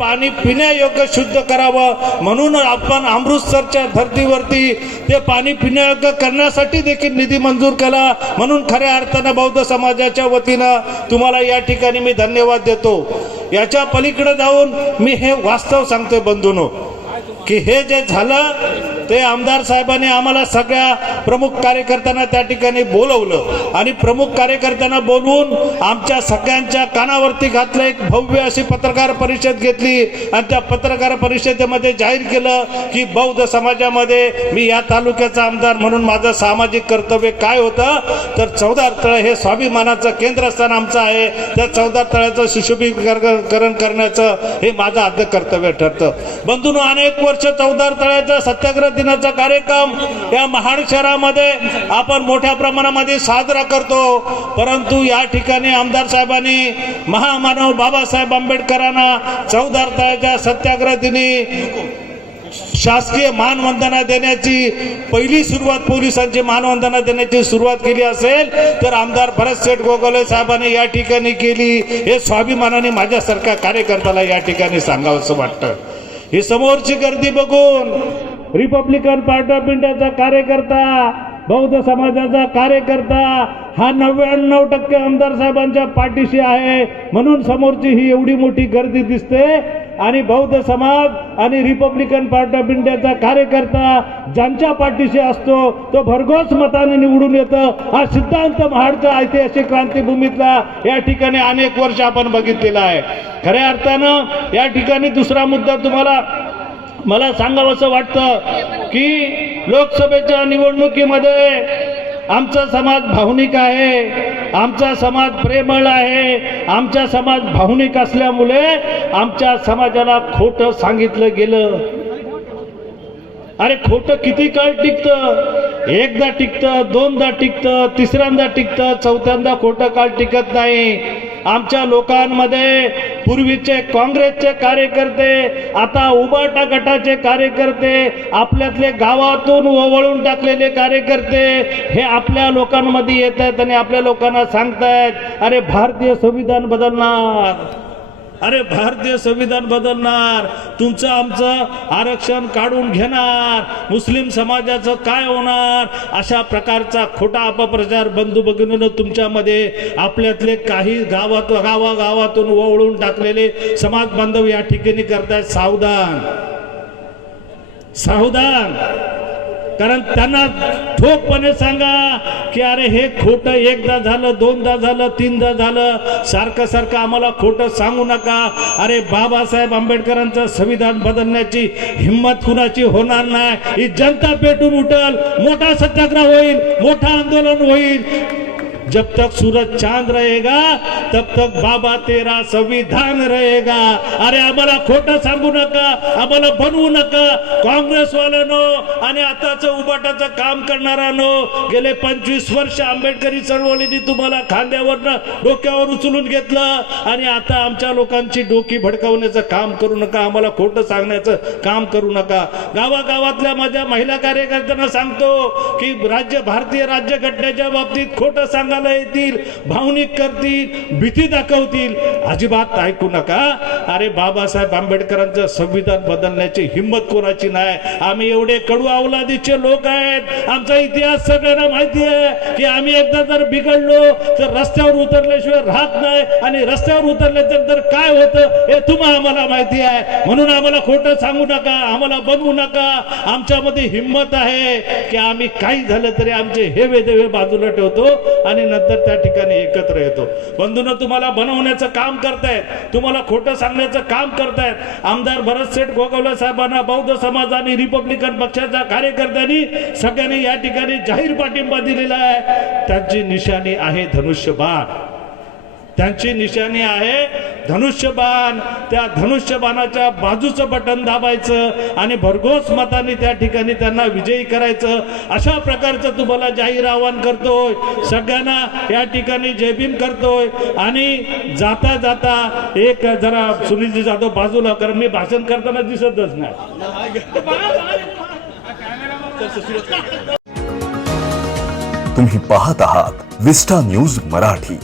पाणी पिण्यायोग्य शुद्ध करावं. म्हणून आपण अमृतसरच्या धर्तीवरती ते पाणी पिण्यायोग्य करण्यासाठी देखील निधी मंजूर केला. म्हणून खऱ्या अर्थानं बौद्ध समाजाच्या वतीनं तुम्हाला या ठिकाणी मी धन्यवाद देतो. याच्या पलीकडे जाऊन मी हे वास्तव सांगतोय बंधूनो. की हे जे झालं ते आमदार साहेबांनी आम्हाला सगळ्या प्रमुख कार्यकर्त्यांना त्या ठिकाणी बोलवलं. आणि प्रमुख कार्यकर्त्यांना बोलवून आमच्या सगळ्यांच्या कानावरती घातलं एक भव्य अशी पत्रकार परिषद घेतली. आणि त्या पत्रकार परिषदेमध्ये जाहीर केलं की बौद्ध समाजामध्ये मी या तालुक्याचा आमदार म्हणून माझं सामाजिक कर्तव्य काय होतं तर चौदार तळ हे स्वाभिमानाचं केंद्रस्थान आमचं आहे. त्या चौदार तळ्याचं सुशोभीकरण करण्याचं हे माझं आद्य कर्तव्य ठरतं. बंधून अनेक वर्ष चौदार तळ्याचा सत्याग्रह दिनाचा कार्यक्रम या महाड शहरामध्ये आपण मोठ्या प्रमाणामध्ये साजरा करतो. परंतु या ठिकाणी आमदार साहेबांनी महामानव बाबासाहेब आंबेडकरांना चौदार तळ्याच्या सत्याग्रह दिनी शासकीय मानवंदना देण्याची पहिली सुरुवात पोलिसांची मानवंदना देण्याची सुरुवात केली असेल तर आमदार भरत शेठ गोगोले साहेबांनी या ठिकाणी केली. हे स्वाभिमानाने माझ्यासारख्या कार्यकर्त्याला या ठिकाणी सांगावं असं वाटतं. ही समोरची गर्दी बघून रिपब्लिकन पार्टी ऑफ इंडियाचा कार्यकर्ता बौद्ध समाजाचा कार्यकर्ता हा नव्याण्णव टक्के आमदार साहेबांच्या पाठीशी आहे. म्हणून समोरची ही एवढी मोठी गर्दी दिसते. आणि बौद्ध समाज आणि रिपब्लिकन पार्ट ऑफ इंडियाचा कार्यकर्ता ज्यांच्या पाठीशी असतो तो भरघोस मताने निवडून येतं. हा सिद्धांत महाडचा ऐतिहासिक क्रांतीभूमीतला या ठिकाणी अनेक वर्ष आपण बघितलेला आहे. खऱ्या अर्थानं या ठिकाणी दुसरा मुद्दा तुम्हाला मला सांगावंसं वाटतं की लोकसभेच्या निवडणुकीमध्ये आमचा समाज भावनिक आहे आमचा समाज प्रेमळ आहे आमचा समाज भावनिक असल्यामुळे आमच्या समाजाला खोटं सांगितलं गेलं. अरे खोटं किती काळ टिकतं? एकदा टिकतं दोनदा टिकतं तिसऱ्यांदा टिकतं चौथ्यांदा खोटं काळ टिकत नाही. आमच्या लोकांमध्ये पूर्वीचे काँग्रेसचे कार्यकर्ते आता उबाटा गटाचे कार्यकर्ते आपल्यातले गावातून ओवळून टाकलेले कार्यकर्ते हे आपल्या लोकांमध्ये येत आहेत आणि आपल्या लोकांना सांगतायत अरे भारतीय संविधान बदलणार. अरे भारतीय संविधान बदलणार तुमचं आमचं आरक्षण काढून घेणार मुस्लिम समाजाचं काय होणार अशा प्रकारचा खोटा अपप्रचार बंधू भगिनीनं तुमच्यामध्ये आपल्यातले काही गावात गावागावातून ओवळून टाकलेले समाज बांधव या ठिकाणी करतायत सावधान. सावधान. कारण त्यांना ठोकपणे सांगा की अरे हे खोटं एकदा झालं दोनदा झालं तीनदा झालं. सारखं सारखं आम्हाला खोटं सांगू नका. अरे बाबासाहेब आंबेडकरांचं संविधान बदलण्याची हिंमत कुणाची होणार नाही? ही जनता पेटून उठल मोठा सत्याग्रह होईल मोठा आंदोलन होईल. जब तक सूरज चांद रहेगा तब तक बाबा तेरा संविधान रहेगा। अरे आम्हाला खोटं सांगू नका आम्हाला बनवू नका। काँग्रेसवाल्यानो आणि आताचं उबाटाचं काम करणाऱ्यानो गेले पंचवीस वर्ष आंबेडकरी चळवळीने तुम्हाला खांद्यावरनं डोक्यावर उचलून घेतलं आणि आता आमच्या लोकांची डोकी भडकावण्याचं काम करू नका आम्हाला खोटं सांगण्याचं काम करू नका. गावागावातल्या माझ्या महिला कार्यकर्त्यांना सांगतो की राज्य भारतीय राज्यघटनेच्या बाबतीत खोटं सांगा सांगायला येतील भावनिक करतील भीती दाखवतील. अजिबात ऐकू नका. अरे बाबासाहेब आंबेडकरांचं संविधान बदलण्याची हिंमत कोणाची नाही? आम्ही एवढे कडू अवलादीचे लोक आहेत. आमचा इतिहास सगळ्यांना माहिती आहे की आम्ही एकदा जर बिघडलो तर रस्त्यावर उतरल्याशिवाय राहत नाही आणि रस्त्यावर उतरल्यानंतर काय होतं हे तुम्हाला आम्हाला माहिती आहे. म्हणून आम्हाला खोटं सांगू नका आम्हाला बनवू नका. आमच्यामध्ये हिंमत आहे की आम्ही काही झालं तरी आमचे हे वेदेवे बाजूला ठेवतो आणि नंतर त्या ठिकाणी एकत्र येतो. बंधून तुम्हाला बनवण्याचं काम करतायत. तुम्हाला खोटं सांगण्याचं काम करतायत. आमदार भरत शेठ गोगवले साहेबांना बौद्ध समाज आणि रिपब्लिकन पक्षाच्या कार्यकर्त्यांनी सगळ्यांनी या ठिकाणी जाहीर पाठिंबा दिलेला आहे. त्यांची निशाणी आहे धनुष्यबाण. त्यांची निशाणी आहे धनुष्यबाण. त्या धनुष्यबाणाच्या बाजूचं बटन दाबायचं आणि भरघोस मताने त्या ठिकाणी त्यांना विजयी करायचं. अशा प्रकारचं तुम्हाला जाहीर आवाहन करतोय. सगळ्यांना या ठिकाणी जयभीम करतोय. आणि जाता जाता एक जरा सुनीलजी जाधव बाजूला कारण मी भाषण करताना दिसतच नाही. तुम्ही पाहत आहात विस्टा न्यूज मराठी.